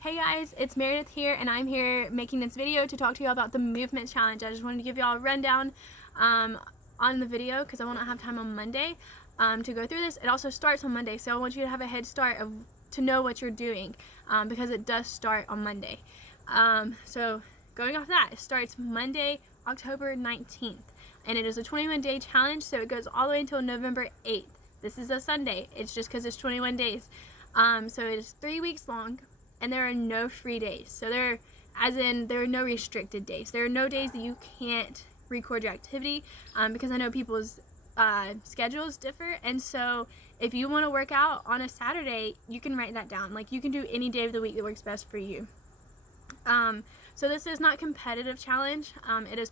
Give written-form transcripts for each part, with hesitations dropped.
Hey guys, it's Meredith here, and I'm here making this video to talk to you about the movement challenge. I just wanted to give y'all a rundown on the video because I won't have time on Monday to go through this. It also starts on Monday, so I want you to have a head start to know what you're doing because it does start on Monday. So going off that, it starts Monday, October 19th, and it is a 21-day challenge, so it goes all the way until November 8th. This is a Sunday. It's just because it's 21 days. So it is 3 weeks long. And there are no free days. So there are no restricted days. There are no days that you can't record your activity because I know people's schedules differ. And so if you want to work out on a Saturday, you can write that down. Like, you can do any day of the week that works best for you. So this is not competitive challenge. It is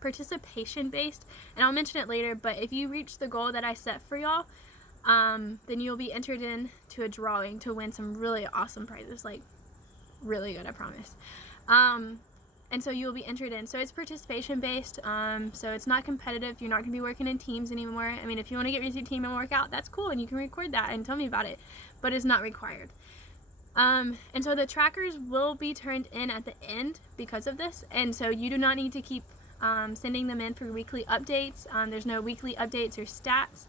participation based. And I'll mention it later, but if you reach the goal that I set for y'all, then you'll be entered into a drawing to win some really awesome prizes, like really good, I promise. And so you'll be entered in. So it's participation based. So it's not competitive. You're not going to be working in teams anymore. I mean, if you want to get with your team and work out, that's cool, and you can record that and tell me about it, but it's not required. And so the trackers will be turned in at the end because of this, and so you do not need to keep sending them in for weekly updates. There's no weekly updates or stats.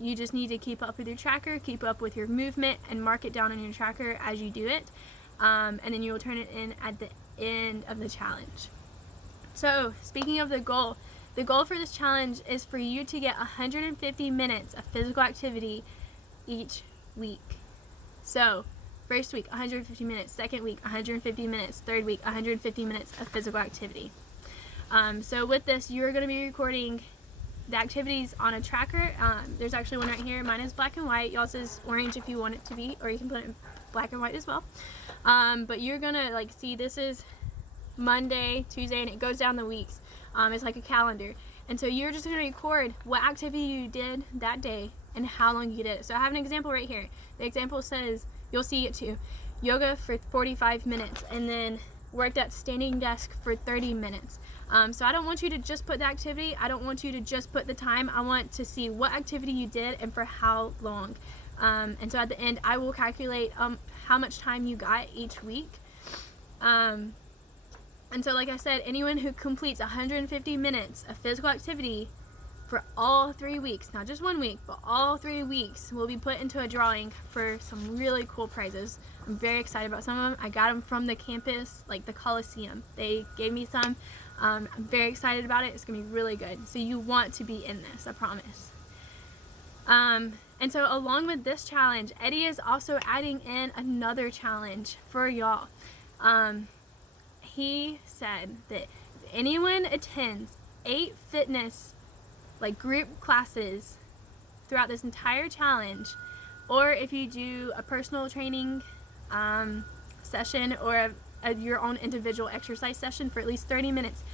You just need to keep up with your tracker, keep up with your movement, and mark it down on your tracker as you do it. And then you will turn it in at the end of the challenge. So, speaking of the goal for this challenge is for you to get 150 minutes of physical activity each week. So, first week, 150 minutes. Second week, 150 minutes. Third week, 150 minutes of physical activity. So with this, you're going to be recording the activities on a tracker. There's actually one right here. Mine is black and white. Yours is orange if you want it to be, or you can put it in black and white as well. But you're gonna see, this is Monday, Tuesday, and it goes down the weeks. It's like a calendar, and so you're just gonna record what activity you did that day and how long you did it. So I have an example right here. The example says, you'll see it too, yoga for 45 minutes, and then worked at standing desk for 30 minutes. So I don't want you to just put the activity. I don't want you to just put the time. I want to see what activity you did and for how long. And so at the end, I will calculate how much time you got each week. And so like I said, anyone who completes 150 minutes of physical activity for all 3 weeks, not just 1 week, but all 3 weeks, will be put into a drawing for some really cool prizes. I'm very excited about some of them. I got them from the campus, like the Coliseum. They gave me some. I'm very excited about it. It's going to be really good. So you want to be in this, I promise. And so along with this challenge, Eddie is also adding in another challenge for y'all. He said that if anyone attends 8 fitness group classes throughout this entire challenge, or if you do a personal training session or your own individual exercise session for at least 30 minutes,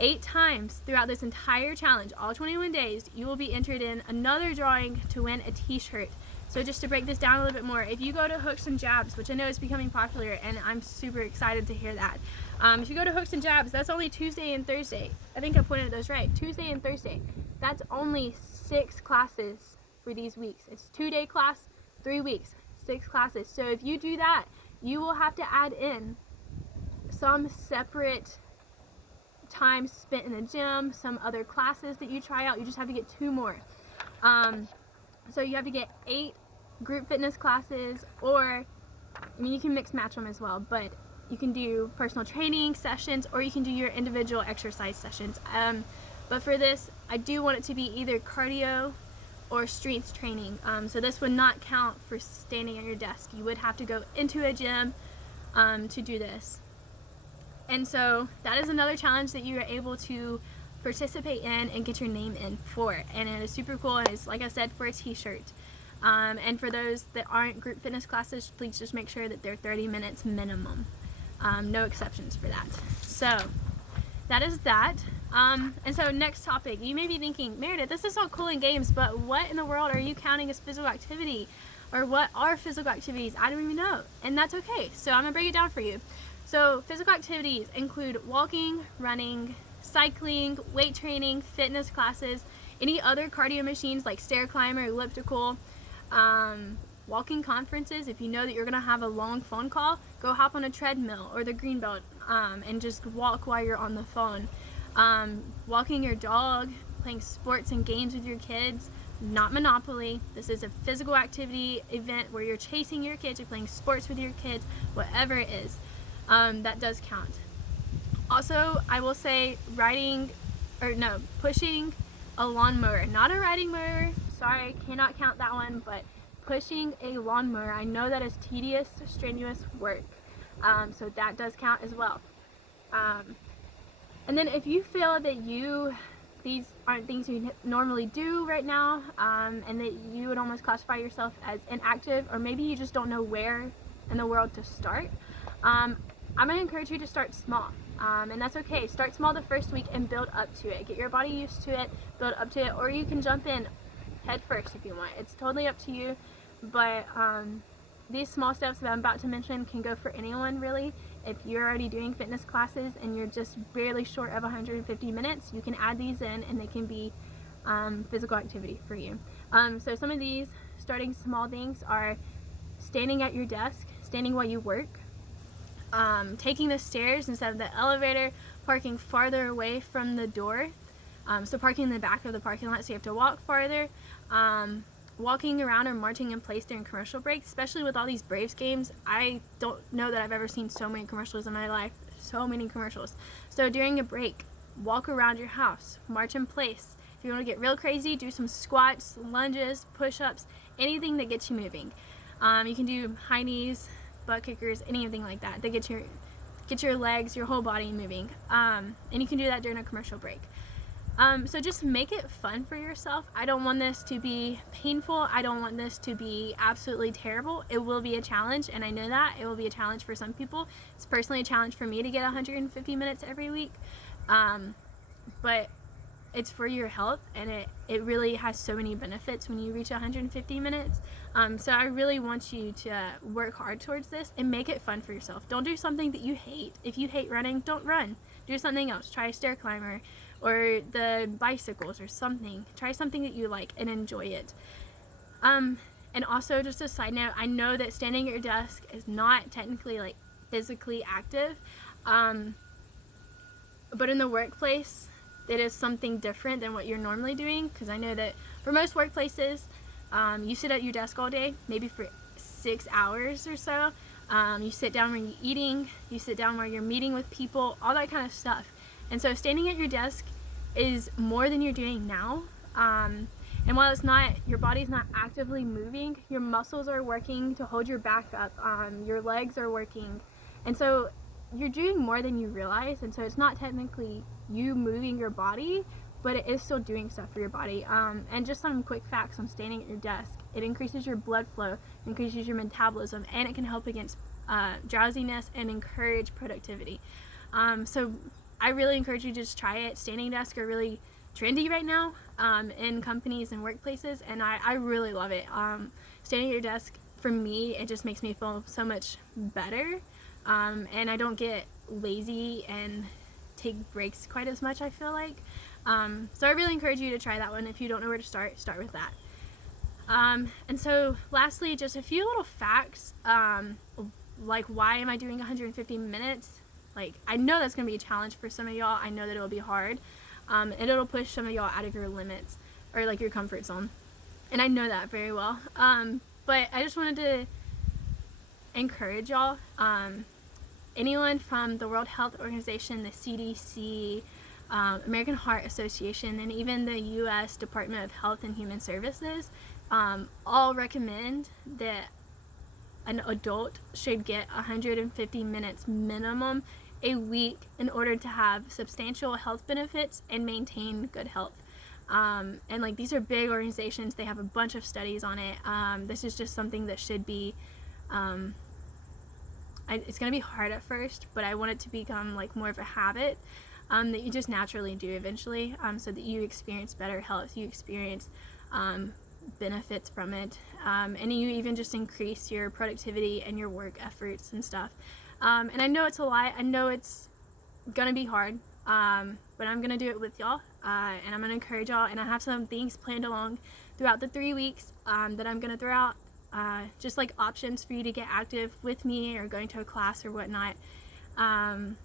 8 times throughout this entire challenge, all 21 days, you will be entered in another drawing to win a t-shirt. So just to break this down a little bit more, if you go to Hooks and Jabs, which I know is becoming popular, and I'm super excited to hear that. If you go to Hooks and Jabs, that's only Tuesday and Thursday. I think I pointed those right. Tuesday and Thursday. That's only 6 classes for these weeks. It's 2-day class, 3 weeks, 6 classes. So if you do that, you will have to add in some separate time spent in the gym, some other classes that you try out. You just have to get 2 more. So you have to get 8 group fitness classes, or, I mean, you can mix match them as well, but you can do personal training sessions, or you can do your individual exercise sessions. But for this, I do want it to be either cardio or strength training. So this would not count for standing at your desk. You would have to go into a gym to do this. And so that is another challenge that you are able to participate in and get your name in for. And it is super cool, and it's, like I said, for a t-shirt. And for those that aren't group fitness classes, please just make sure that they're 30 minutes minimum. No exceptions for that. So that is that. And so next topic, you may be thinking, Meredith, this is all cool and games, but what in the world are you counting as physical activity? Or what are physical activities? I don't even know. And that's okay. So I'm gonna break it down for you. So physical activities include walking, running, cycling, weight training, fitness classes, any other cardio machines like stair climber, elliptical, walking conferences, if you know that you're gonna have a long phone call, go hop on a treadmill or the Greenbelt and just walk while you're on the phone. Walking your dog, playing sports and games with your kids, not Monopoly. This is a physical activity event where you're chasing your kids, you're playing sports with your kids, whatever it is, that does count. Also, I will say pushing a lawnmower, not a riding mower. Sorry, cannot count that one, but pushing a lawnmower. I know that is tedious, strenuous work, so that does count as well. And then if you feel that these aren't things you normally do right now, and that you would almost classify yourself as inactive, or maybe you just don't know where in the world to start, I'm going to encourage you to start small. And that's okay. Start small the first week and build up to it. Get your body used to it, build up to it, or you can jump in head first if you want. It's totally up to you, but these small steps that I'm about to mention can go for anyone really. If you're already doing fitness classes and you're just barely short of 150 minutes, you can add these in and they can be physical activity for you. So some of these starting small things are standing at your desk, standing while you work, taking the stairs instead of the elevator, parking farther away from the door, so parking in the back of the parking lot so you have to walk farther, walking around or marching in place during commercial breaks, especially with all these Braves games. I don't know that I've ever seen so many commercials in my life, so many commercials. So during a break, walk around your house, march in place. If you want to get real crazy, do some squats, lunges, push-ups, anything that gets you moving. You can do high knees, butt kickers, anything like that get your legs, your whole body moving, and you can do that during a commercial break. So just make it fun for yourself. I don't want this to be painful. I don't want this to be absolutely terrible. It will be a challenge, and I know that it will be a challenge for some people. It's personally a challenge for me to get 150 minutes every week, but it's for your health, and it really has so many benefits when you reach 150 minutes. So I really want you to work hard towards this and make it fun for yourself. Don't do something that you hate. If you hate running, don't run. Do something else. Try a stair climber or the bicycles or something. Try something that you like and enjoy it. And also, just a side note, I know that standing at your desk is not technically like physically active, but in the workplace, it is something different than what you're normally doing, because I know that for most workplaces, you sit at your desk all day, maybe for 6 hours or so. You sit down when you're eating, you sit down while you're meeting with people, all that kind of stuff. And so standing at your desk is more than you're doing now. And while your body's not actively moving, your muscles are working to hold your back up, your legs are working. And so you're doing more than you realize, and so it's not technically you moving your body, but it is still doing stuff for your body. And just some quick facts on standing at your desk: it increases your blood flow, increases your metabolism, and it can help against drowsiness and encourage productivity. So I really encourage you to just try it. Standing desks are really trendy right now in companies and workplaces, and I really love it. Standing at your desk, for me, it just makes me feel so much better, and I don't get lazy and take breaks quite as much, I feel like. So I really encourage you to try that one. If you don't know where to start with that. And so lastly, just a few little facts, like why am I doing 150 minutes? Like, I know that's going to be a challenge for some of y'all. I know that it'll be hard, and it'll push some of y'all out of your limits or like your comfort zone, and I know that very well. But I just wanted to encourage y'all, anyone from the World Health Organization, the CDC, American Heart Association, and even the U.S. Department of Health and Human Services, all recommend that an adult should get 150 minutes minimum a week in order to have substantial health benefits and maintain good health. And like, these are big organizations. They have a bunch of studies on it. This is just something that should be, it's going to be hard at first, but I want it to become like more of a habit, that you just naturally do eventually, so that you experience better health, you experience benefits from it, and you even just increase your productivity and your work efforts and stuff. And I know it's a lot. I know it's gonna be hard, but I'm gonna do it with y'all, and I'm gonna encourage y'all, and I have some things planned along throughout the 3 weeks that I'm gonna throw out just like options for you to get active with me or going to a class or whatnot. And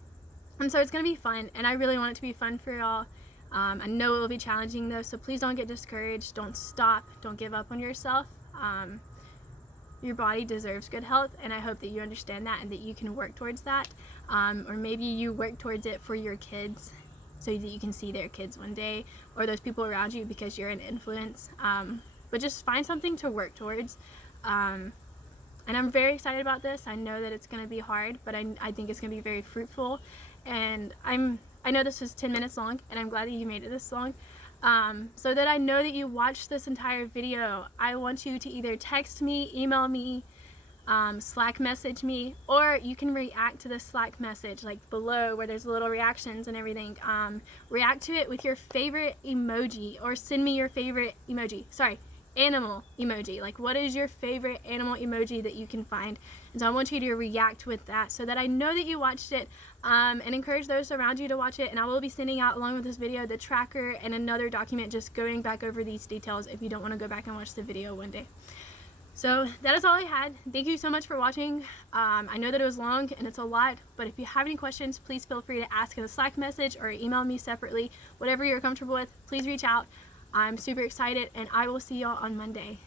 so it's going to be fun, and I really want it to be fun for y'all. I know it will be challenging though, so please don't get discouraged. Don't stop. Don't give up on yourself. Your body deserves good health, and I hope that you understand that and that you can work towards that. Or maybe you work towards it for your kids so that you can see their kids one day, or those people around you because you're an influence. But just find something to work towards. And I'm very excited about this. I know that it's going to be hard, but I think it's going to be very fruitful. And I know this was 10 minutes long, and I'm glad that you made it this long. So that I know that you watched this entire video, I want you to either text me, email me, Slack message me, or you can react to the Slack message like below where there's little reactions and everything. React to it with your favorite emoji, or send me your favorite animal emoji. Like, what is your favorite animal emoji that you can find? And so I want you to react with that so that I know that you watched it, and encourage those around you to watch it. And I will be sending out, along with this video, the tracker and another document just going back over these details if you don't want to go back and watch the video one day. So that is all I had. Thank you so much for watching. I know that it was long and it's a lot, but if you have any questions, please feel free to ask in the Slack message or email me separately. Whatever you're comfortable with, please reach out. I'm super excited, and I will see y'all on Monday.